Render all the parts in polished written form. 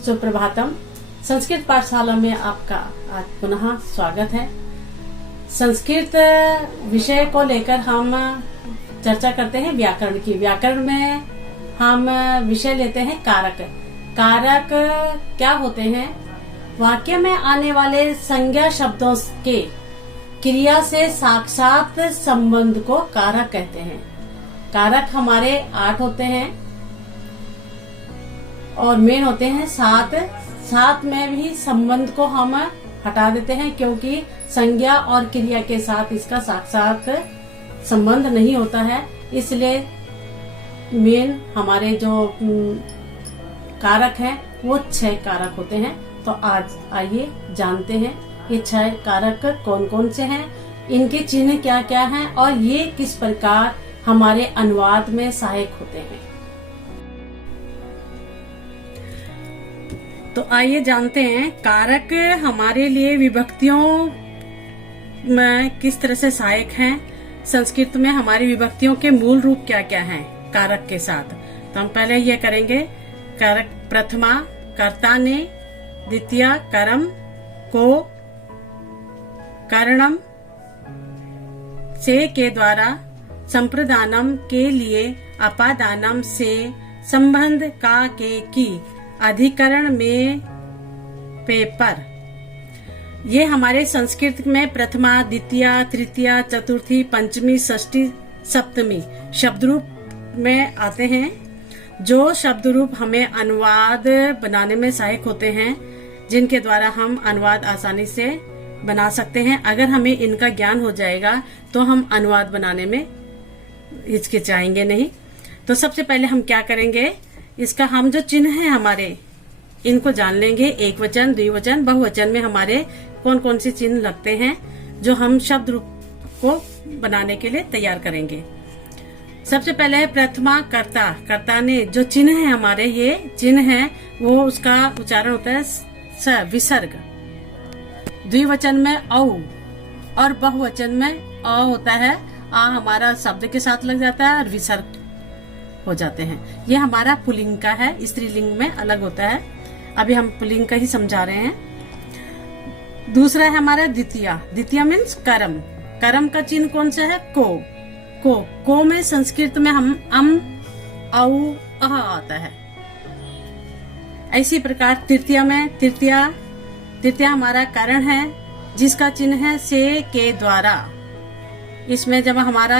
सुप्रभातम। संस्कृत पाठशाला में आपका आज पुनः स्वागत है। संस्कृत विषय को लेकर हम चर्चा करते हैं व्याकरण की। व्याकरण में हम विषय लेते हैं कारक। कारक क्या होते हैं? वाक्य में आने वाले संज्ञा शब्दों के क्रिया से साक्षात संबंध को कारक कहते हैं। कारक हमारे 8 होते हैं और मेन होते हैं 7। 7 में भी संबंध को हम हटा देते हैं क्योंकि संज्ञा और क्रिया के साथ इसका साक्षात संबंध नहीं होता है। इसलिए मेन हमारे जो कारक हैं वो 6 कारक होते हैं। तो आज आइए जानते हैं ये 6 कारक कौन कौन से हैं, इनके चिन्ह क्या क्या हैं और ये किस प्रकार हमारे अनुवाद में सहायक होते हैं। तो आइए जानते हैं कारक हमारे लिए विभक्तियों में किस तरह से सहायक हैं। संस्कृत में हमारी विभक्तियों के मूल रूप क्या क्या हैं कारक के साथ। तो हम पहले ये करेंगे कारक प्रथमा कर्ता ने, द्वितीया करम को, कारणम से के द्वारा, संप्रदानम के लिए, अपादानम से, संबंध का के की, अधिकरण में पेपर। ये हमारे संस्कृत में प्रथमा, द्वितीया, तृतीया, चतुर्थी, पंचमी, षष्ठी, सप्तमी शब्द रूप में आते हैं। जो शब्द रूप हमें अनुवाद बनाने में सहायक होते हैं, जिनके द्वारा हम अनुवाद आसानी से बना सकते हैं। अगर हमें इनका ज्ञान हो जाएगा तो हम अनुवाद बनाने में हिचकिचाएंगे नहीं। तो सबसे पहले हम क्या करेंगे, इसका हम जो चिन्ह हैं हमारे इनको जान लेंगे। एक वचन, द्विवचन, बहुवचन में हमारे कौन कौन से चिन्ह लगते हैं जो हम शब्द रूप को बनाने के लिए तैयार करेंगे। सबसे पहले है प्रथमा कर्ता। कर्ता ने जो चिन्ह है हमारे, ये चिन्ह है वो उसका उच्चारण होता है स, विसर्ग। द्विवचन में औ और बहुवचन में अ होता है। आ हमारा शब्द के साथ लग जाता है और विसर्ग हो जाते हैं। ये हमारा पुल्लिंग का है, स्त्रीलिंग में अलग होता है। अभी हम पुल्लिंग का ही समझा रहे हैं। दूसरा है हमारा द्वितीया। द्वितीया मीन्स कर्म। कर्म का चिन्ह कौन सा है? को में संस्कृत में हम औ अह आता है। इसी प्रकार तृतीया में तृतीया हमारा कारण है जिसका चिन्ह है से के द्वारा। इसमें जब हमारा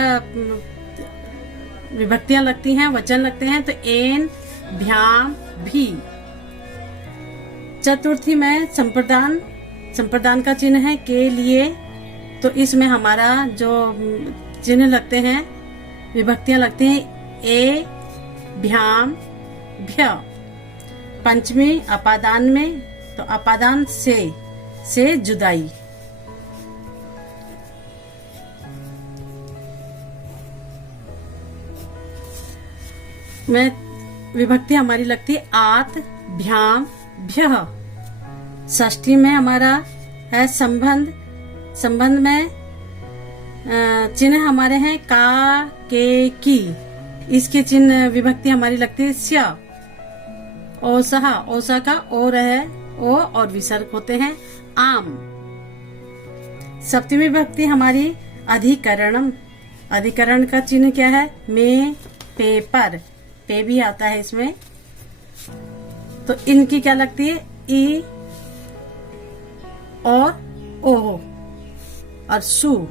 विभक्तियां लगती हैं, वचन लगते हैं तो एन, भ्याम, भी। चतुर्थी में संप्रदान का चिन्ह है के लिए। तो इसमें हमारा जो चिन्ह लगते हैं, विभक्तियां लगती हैं ए, भ्याम, भ्य। पंचमी अपादान में, तो अपादान से जुदाई। में विभक्ति हमारी लगती है आत, भ्याम, भ्यः। षष्ठी में हमारा है संबंध। संबंध में चिन्ह हमारे हैं का, के, की। इसके चिन्ह विभक्ति हमारी लगती है स्या। ओसहा, ओसा का और है ओ और विसर्ग होते हैं आम। सप्तमी विभक्ति हमारी अधिकरणम। अधिकरण का चिन्ह क्या है? में, पेपर। पे भी आता है इसमें। तो इनकी क्या लगती है? ई और ओ और सु।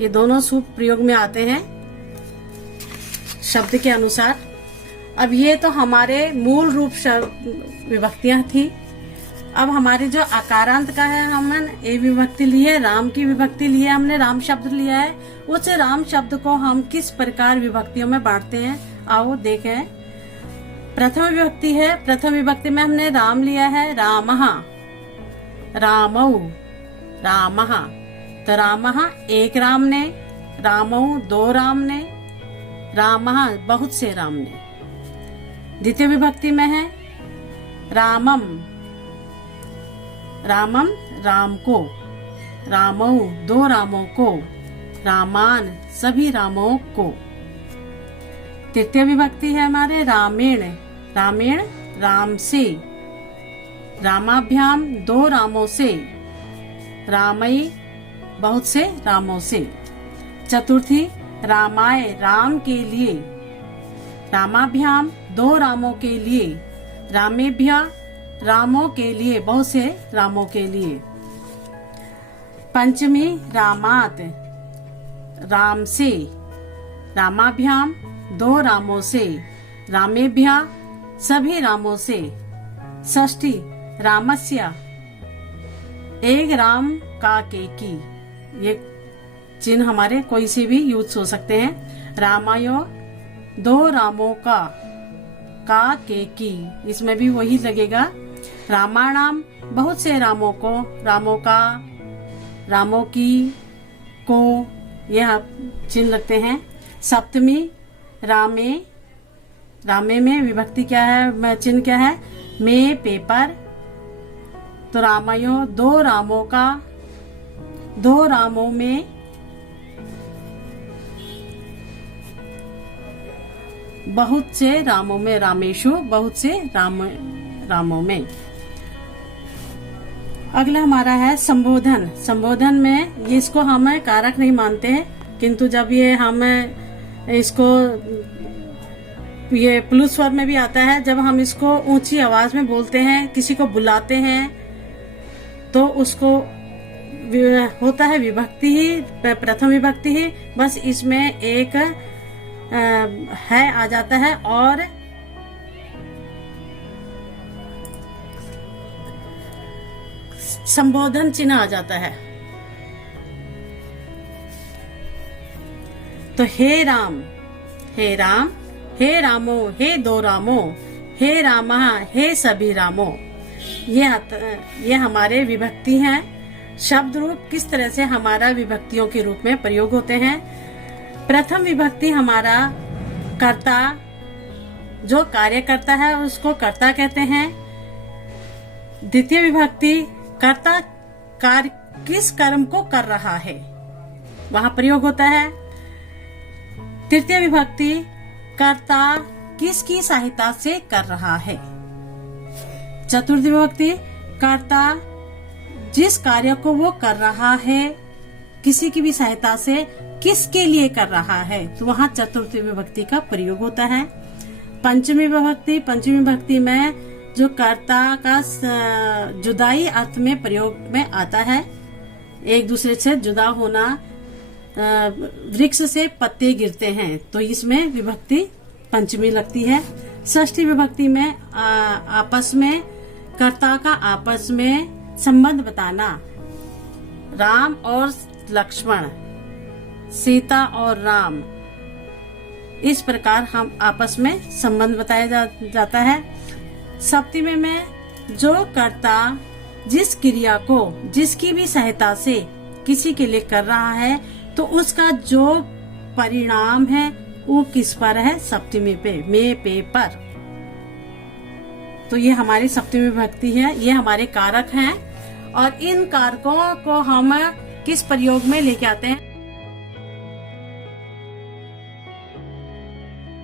ये दोनों सु प्रयोग में आते हैं शब्द के अनुसार। अब ये तो हमारे मूल रूप विभक्तियां थी। अब हमारे जो आकारांत का है, हमने ए विभक्ति ली है, राम की विभक्ति ली है, हमने राम शब्द लिया है। उस राम शब्द को हम किस प्रकार विभक्तियों में बांटते हैं, आओ देखें। प्रथम विभक्ति है। प्रथम विभक्ति में हमने राम लिया है, रामः, रामौ, रामः। तो रामः एक राम ने, रामौ 2 राम ने, रामः बहुत से राम ने। द्वितीय विभक्ति में है रामम। रामम राम को, रामौ 2 रामों को, रामान सभी रामों को। तृतीय विभक्ति है हमारे रामेण। रामेण राम से, रामाभ्याम दो रामों से, रामई बहुत से रामों से। चतुर्थी रामाय राम के लिए, रामाभ्याम दो रामों के लिए, रामेभ्य रामों के लिए बहुत से रामों के लिए। पंचमी रामात राम से, रामाभ्याम दो रामों से, रामेभ्य सभी रामों से। षष्ठी रामस्य एक राम का केकी, ये चिन्ह हमारे कोई से भी यूज हो सकते हैं। रामायो दो रामों का केकी, इसमें भी वही लगेगा। रामाणाम बहुत से रामों को, रामों का, रामों की, को, यह चिन्ह लगते हैं। सप्तमी रामे, रामे में विभक्ति क्या है, चिन्ह क्या है, में पेपर। तो रामायो दो रामों का, दो रामों में, बहुत से रामों में, रामेशु बहुत से रामों में। अगला हमारा है संबोधन। संबोधन में ये इसको हम कारक नहीं मानते हैं, किंतु जब ये हम इसको, ये प्लुस स्वर में भी आता है, जब हम इसको ऊंची आवाज में बोलते हैं, किसी को बुलाते हैं, तो उसको होता है विभक्ति ही, प्रथम विभक्ति ही, बस इसमें एक है आ जाता है और संबोधन चिन्ह आ जाता है। तो हे राम, हे राम, हे रामो, हे दो रामो, हे रामा, हे सभी रामो, ये हमारे विभक्ति हैं। शब्द रूप किस तरह से हमारा विभक्तियों के रूप में प्रयोग होते हैं। प्रथम विभक्ति हमारा कर्ता, जो कार्य करता है उसको कर्ता कहते हैं। द्वितीय विभक्ति कर्ता कार्य किस कर्म को कर रहा है, वहां प्रयोग होता है। तृतीय विभक्ति कर्ता किसकी सहायता से कर रहा है। चतुर्थ विभक्ति कर्ता जिस कार्य को वो कर रहा है, किसी की भी सहायता से किसके लिए कर रहा है, तो वहां चतुर्थ विभक्ति का प्रयोग होता है। पंचमी विभक्ति, पंचमी विभक्ति में जो कर्ता का जुदाई अर्थ में प्रयोग में आता है, एक दूसरे से जुदा होना, वृक्ष से पत्ते गिरते हैं, तो इसमें विभक्ति पंचमी लगती है। षष्ठी विभक्ति में आपस में, कर्ता का आपस में संबंध बताना, राम और लक्ष्मण, सीता और राम, इस प्रकार हम आपस में संबंध बताया जाता है। सप्तमी में जो कर्ता जिस क्रिया को जिसकी भी सहायता से किसी के लिए कर रहा है, तो उसका जो परिणाम है वो किस पर है, सप्तमी पे, में, पे पर। तो ये हमारी सप्तमी विभक्ति है, ये हमारे कारक हैं। और इन कारकों को हम किस प्रयोग में लेके आते हैं।